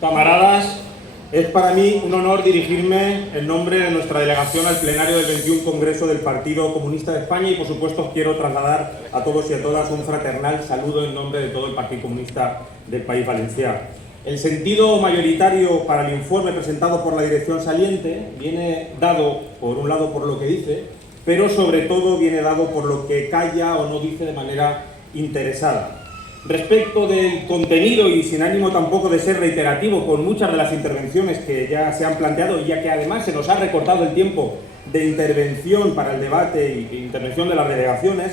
Camaradas, es para mí un honor dirigirme en nombre de nuestra delegación al plenario del 21 Congreso del Partido Comunista de España y, por supuesto, quiero trasladar a todos y a todas un fraternal saludo en nombre de todo el Partido Comunista del País Valencià. El sentido mayoritario para el informe presentado por la dirección saliente viene dado, por un lado, por lo que dice, pero sobre todo viene dado por lo que calla o no dice de manera interesada. Respecto del contenido, y sin ánimo tampoco de ser reiterativo con muchas de las intervenciones que ya se han planteado, y ya que además se nos ha recortado el tiempo de intervención para el debate y intervención de las delegaciones,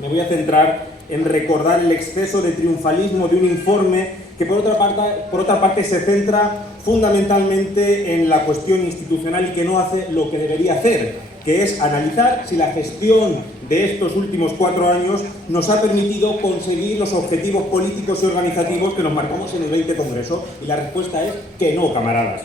me voy a centrar en recordar el exceso de triunfalismo de un informe que por otra parte se centra fundamentalmente en la cuestión institucional y que no hace lo que debería hacer, que es analizar si la gestión de estos últimos 4 años nos ha permitido conseguir los objetivos políticos y organizativos que nos marcamos en el 20 Congreso, y la respuesta es que no, camaradas.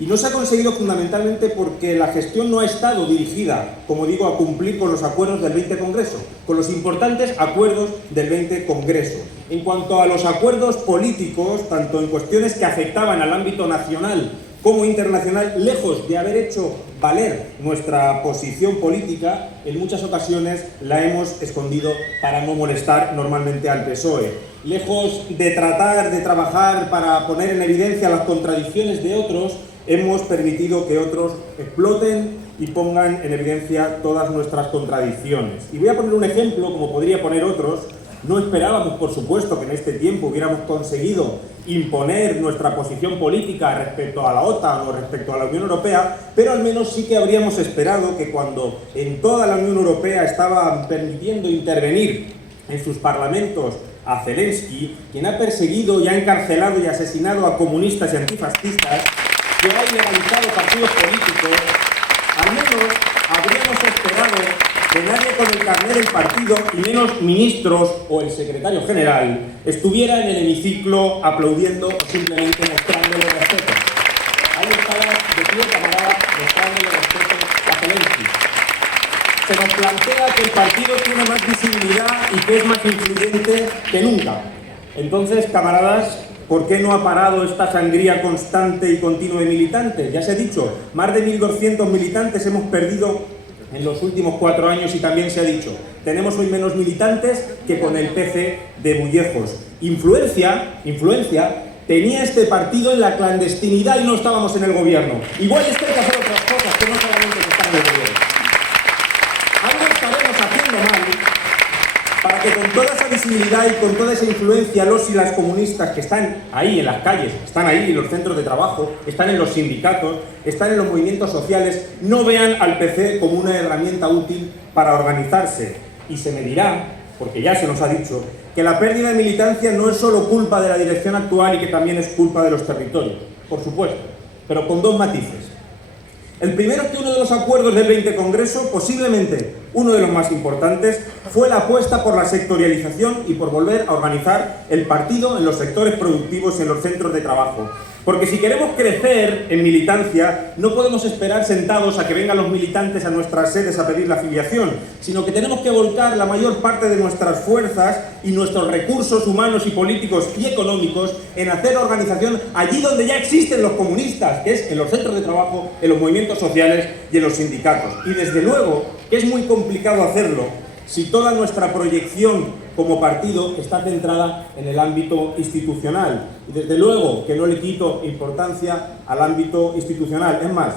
Y no se ha conseguido fundamentalmente porque la gestión no ha estado dirigida, como digo, a cumplir con los acuerdos del 20 Congreso, con los importantes acuerdos del 20 Congreso. En cuanto a los acuerdos políticos, tanto en cuestiones que afectaban al ámbito nacional como internacional, lejos de haber hecho valer nuestra posición política, en muchas ocasiones la hemos escondido para no molestar normalmente al PSOE. Lejos de tratar de trabajar para poner en evidencia las contradicciones de otros, hemos permitido que otros exploten y pongan en evidencia todas nuestras contradicciones. Y voy a poner un ejemplo, como podría poner otros. No esperábamos, por supuesto, que en este tiempo hubiéramos conseguido imponer nuestra posición política respecto a la OTAN o respecto a la Unión Europea, pero al menos sí que habríamos esperado que cuando en toda la Unión Europea estaban permitiendo intervenir en sus parlamentos a Zelensky, quien ha perseguido y ha encarcelado y asesinado a comunistas y antifascistas, que ha ilegalizado partidos políticos, al menos habríamos esperado que nadie con el carnet del partido, y menos ministros o el secretario general, estuviera en el hemiciclo aplaudiendo o simplemente mostrándole respeto. Ahí estaba de pie, camarada, mostrándole respeto a Zelensky. Se nos plantea que el partido tiene más visibilidad y que es más influyente que nunca. Entonces, camaradas, ¿por qué no ha parado esta sangría constante y continua de militantes? Ya se ha dicho, más de 1.200 militantes hemos perdido en los últimos 4 años, y también se ha dicho, tenemos hoy menos militantes que con el PC de Bullejos. Influencia tenía este partido en la clandestinidad y no estábamos en el gobierno. Igual es que hay que hacer otras cosas que no solamente estar en el gobierno. Algo estaremos haciendo mal para que con toda esa visibilidad y con toda esa influencia los y las comunistas que están ahí en las calles, están ahí en los centros de trabajo, están en los sindicatos, están en los movimientos sociales, no vean al PC como una herramienta útil para organizarse. Y se me dirá, porque ya se nos ha dicho, que la pérdida de militancia no es solo culpa de la dirección actual y que también es culpa de los territorios, por supuesto, pero con 2 matices. El primero es que uno de los acuerdos del 20 Congreso, posiblemente uno de los más importantes, fue la apuesta por la sectorialización y por volver a organizar el partido en los sectores productivos y en los centros de trabajo. Porque si queremos crecer en militancia, no podemos esperar sentados a que vengan los militantes a nuestras sedes a pedir la afiliación, sino que tenemos que volcar la mayor parte de nuestras fuerzas y nuestros recursos humanos y políticos y económicos en hacer organización allí donde ya existen los comunistas, que es en los centros de trabajo, en los movimientos sociales y en los sindicatos. Y desde luego que es muy complicado hacerlo si toda nuestra proyección como partido está centrada en el ámbito institucional. Y desde luego que no le quito importancia al ámbito institucional. Es más,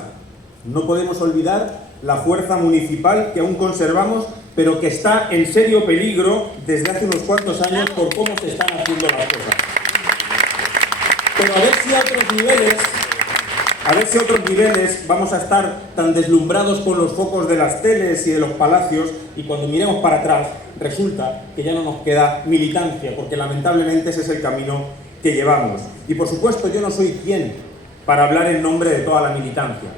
no podemos olvidar la fuerza municipal que aún conservamos, pero que está en serio peligro desde hace unos cuantos años por cómo se están haciendo las cosas. Pero a ver si a otros niveles vamos a estar tan deslumbrados con los focos de las teles y de los palacios, y cuando miremos para atrás resulta que ya no nos queda militancia, porque lamentablemente ese es el camino que llevamos. Y por supuesto yo no soy quien para hablar en nombre de toda la militancia,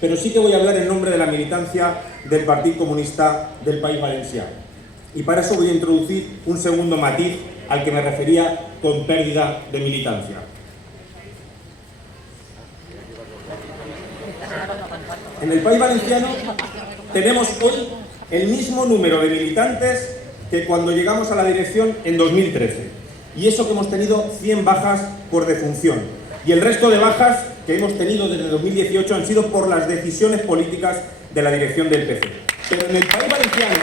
pero sí que voy a hablar en nombre de la militancia del Partido Comunista del País Valencià. Y para eso voy a introducir un segundo matiz al que me refería con pérdida de militancia. En el País Valenciano tenemos hoy el mismo número de militantes que cuando llegamos a la dirección en 2013. Y eso que hemos tenido 100 bajas por defunción. Y el resto de bajas que hemos tenido desde 2018 han sido por las decisiones políticas de la dirección del PC. Pero en el País Valenciano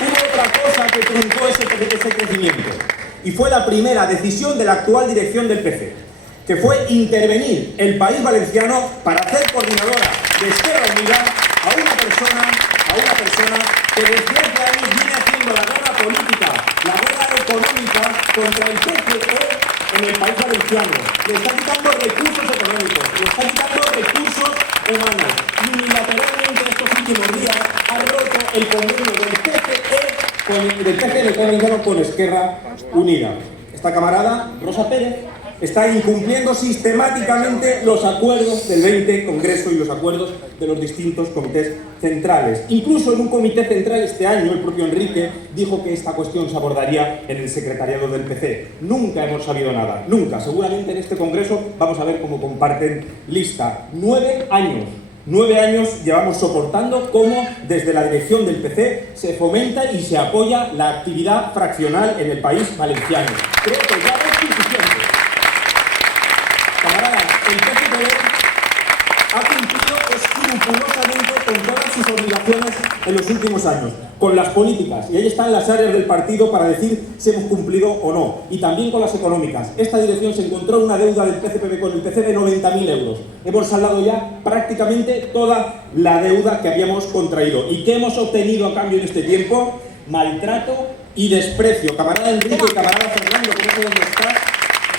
hubo otra cosa que truncó ese crecimiento. Y fue la primera decisión de la actual dirección del PC, que fue intervenir el País Valenciano para hacer coordinadora de Esquerra Unida a una persona que desde hace años viene haciendo la guerra política, la guerra económica contra el PCE en el País Valenciano. Le está quitando recursos económicos, le está quitando recursos humanos. Y unilateralmente estos últimos días ha roto el convenio del PCE con Esquerra Unida. Esta camarada, Rosa Pérez, está incumpliendo sistemáticamente los acuerdos del 20 Congreso y los acuerdos de los distintos comités centrales. Incluso en un comité central este año, el propio Enrique dijo que esta cuestión se abordaría en el secretariado del PC. Nunca hemos sabido nada, nunca. Seguramente en este Congreso vamos a ver cómo comparten lista. 9 años. 9 años llevamos soportando cómo desde la dirección del PC se fomenta y se apoya la actividad fraccional en el País Valenciano. Creo que ya es suficiente. Camaradas, el PCPB ha cumplido escrupulosamente con todas sus obligaciones en los últimos años, con las políticas, y ahí están las áreas del partido para decir si hemos cumplido o no, y también con las económicas. Esta dirección se encontró una deuda del PCPB con el PC de 90.000 euros. Hemos saldado ya prácticamente toda la deuda que habíamos contraído. ¿Y qué hemos obtenido a cambio en este tiempo? Maltrato y desprecio. Camarada Enrique y camarada Fernando, que no sé dónde está.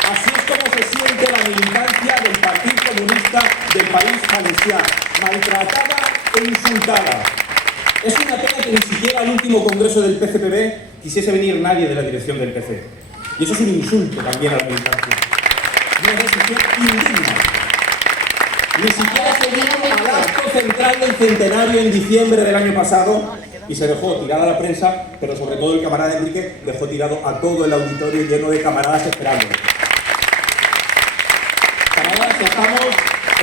Así es como se siente la militancia del Partido Comunista del País Valenciano, maltratada e insultada. Es una pena que ni siquiera al último congreso del PCPB quisiese venir nadie de la dirección del PC. Y eso es un insulto también a la militancia. Una decisión indigna. Ni siquiera se vino al acto central del centenario en diciembre del año pasado y se dejó tirada a la prensa, pero sobre todo el camarada Enrique dejó tirado a todo el auditorio lleno de camaradas esperando. Estamos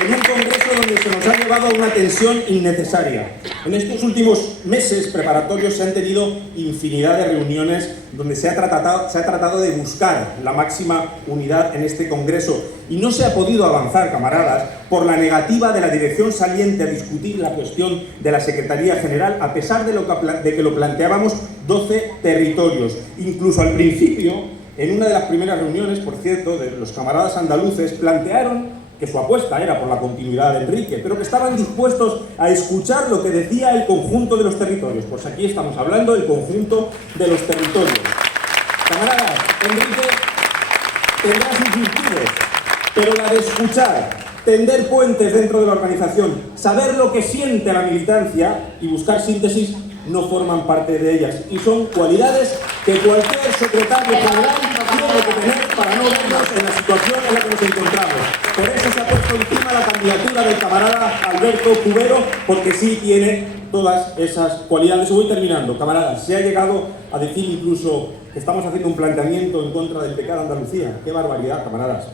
en un congreso donde se nos ha llevado a una tensión innecesaria. En estos últimos meses preparatorios se han tenido infinidad de reuniones donde se ha tratado de buscar la máxima unidad en este congreso y no se ha podido avanzar, camaradas, por la negativa de la dirección saliente a discutir la cuestión de la Secretaría General, a pesar de que lo planteábamos 12 territorios. Incluso al principio, en una de las primeras reuniones, por cierto, de los camaradas andaluces, plantearon que su apuesta era por la continuidad de Enrique, pero que estaban dispuestos a escuchar lo que decía el conjunto de los territorios. Pues aquí estamos hablando del conjunto de los territorios. Camaradas, Enrique tendrá sus virtudes, pero la de escuchar, tender puentes dentro de la organización, saber lo que siente la militancia y buscar síntesis no forman parte de ellas. Y son cualidades que cualquier secretario general tiene que tener para no vernos en la situación en la que nos encontramos. Por eso se ha puesto encima la candidatura del camarada Alberto Cubero, porque sí tiene todas esas cualidades. Voy terminando, camaradas. Se ha llegado a decir incluso que estamos haciendo un planteamiento en contra del PK de Andalucía. ¡Qué barbaridad, camaradas!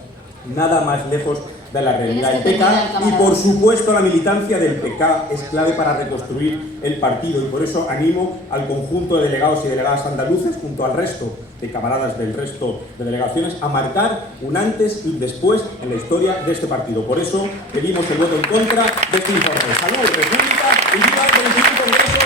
Nada más lejos de la realidad. El PK y por supuesto la militancia del PK es clave para reconstruir el partido, y por eso animo al conjunto de delegados y delegadas andaluces junto al resto de camaradas del resto de delegaciones a marcar un antes y un después en la historia de este partido. Por eso pedimos el voto en contra de este informe. Salud, República y viva el 21 Congreso